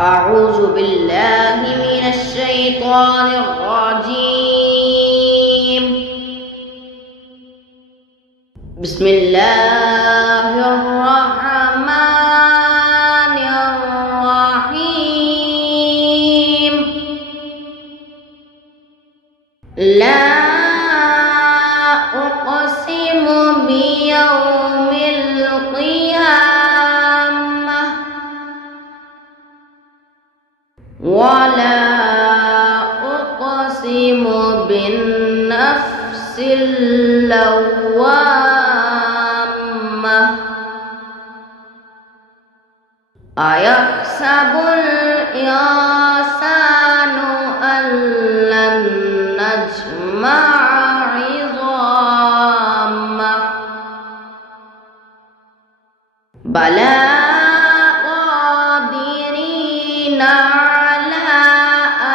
أعوذ بالله من الشيطان الرجيم. بسم الله الرحمن الرحيم. لا أقسم بيوم القيامة ولا أقسم بالنفس اللوامة أيحسب الإنسان أن لن نجمع عظامه بلى قادرين على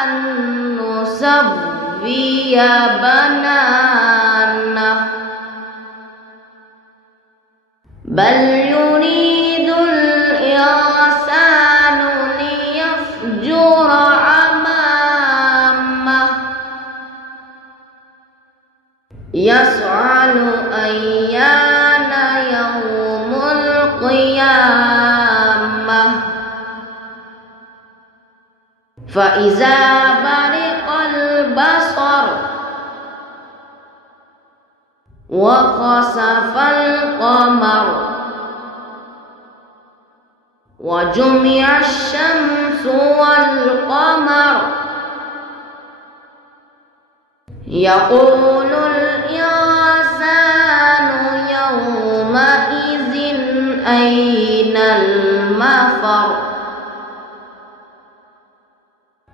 أن نسوي بنانه بل يريد الإنسان ليفجر أمامه يسأل أيان يوم القيامة فإذا برق البصر وخسف القمر وجمع الشمس والقمر يقول الإنسان يومئذ أين المفر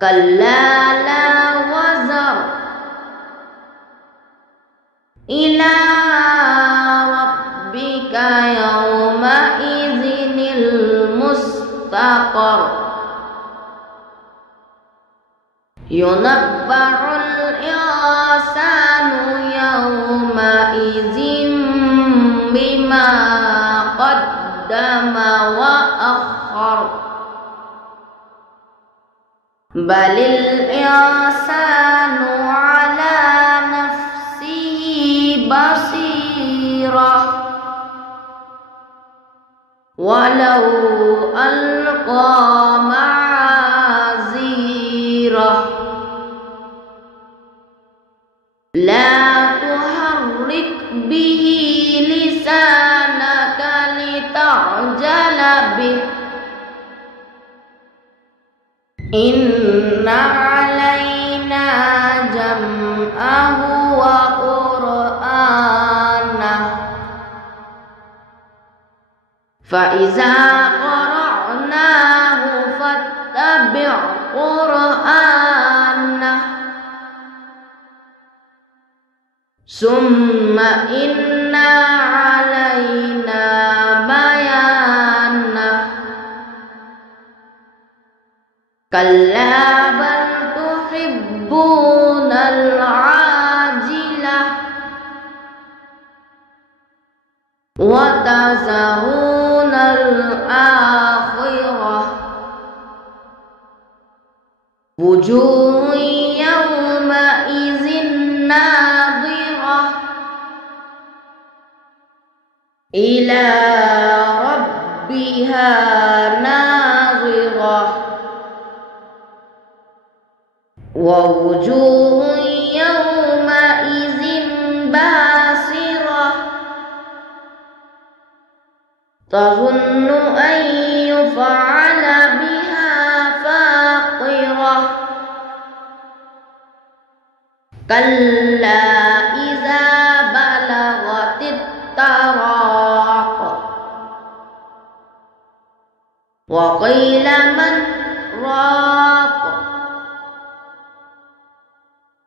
كلا لا وزر إلى ربك يومئذ المستقر ينبأ الإنسان يومئذ بما قدم وأخر بل الإنسان على نفسه بصيرة ولو ألقى معاذيره لا تحرك به لسانك لتعجل به إن علينا جمعه وقرآنه فإذا قرأناه فاتبع قرآنه ثم إن علينا بيانه كلا بل تحبون العاجلة وتذرون الآخرة وجوه يومئذ ناظرة إلى ربها ناظرة ووجوه يومئذ باسرة تظن أن يفعل بها فاقرة كلا إذا بلغت التراق وقيل من راق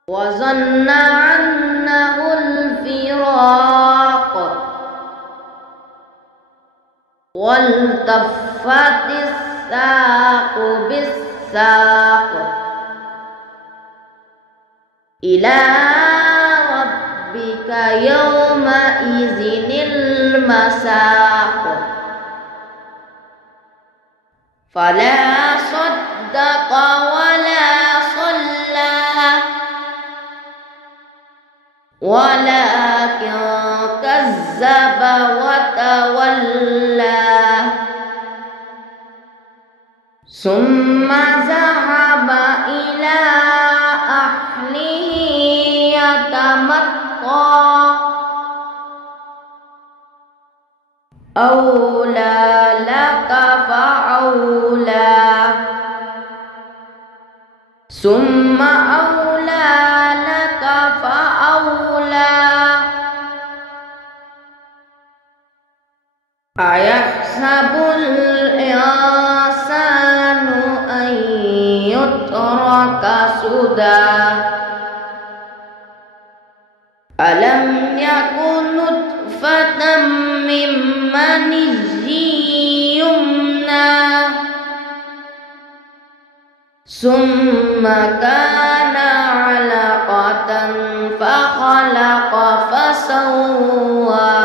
وظن أنه الفراق والتفت الساق بالساق إلى ربك يومئذ المساق فلا صدق صدق ولا صلى ولكن كذب وتولى ثم ذهب إلى أهله يتمطى أولى لك فأولى ثم أولى لك فأولى أيحسب الإنسان أن يترك سدى ألم يكن نطفة من مني يمنى ثم كان علقة فخلق فسوى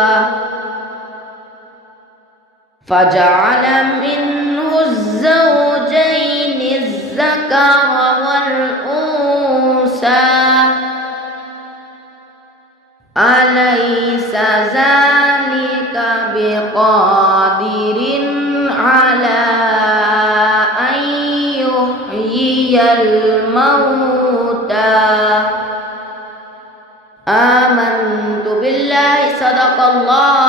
فجعل منه الزوجين الذكر والأنثى أليس ذلك بقادر على أن يحيي الموتى آمنت بالله صدق الله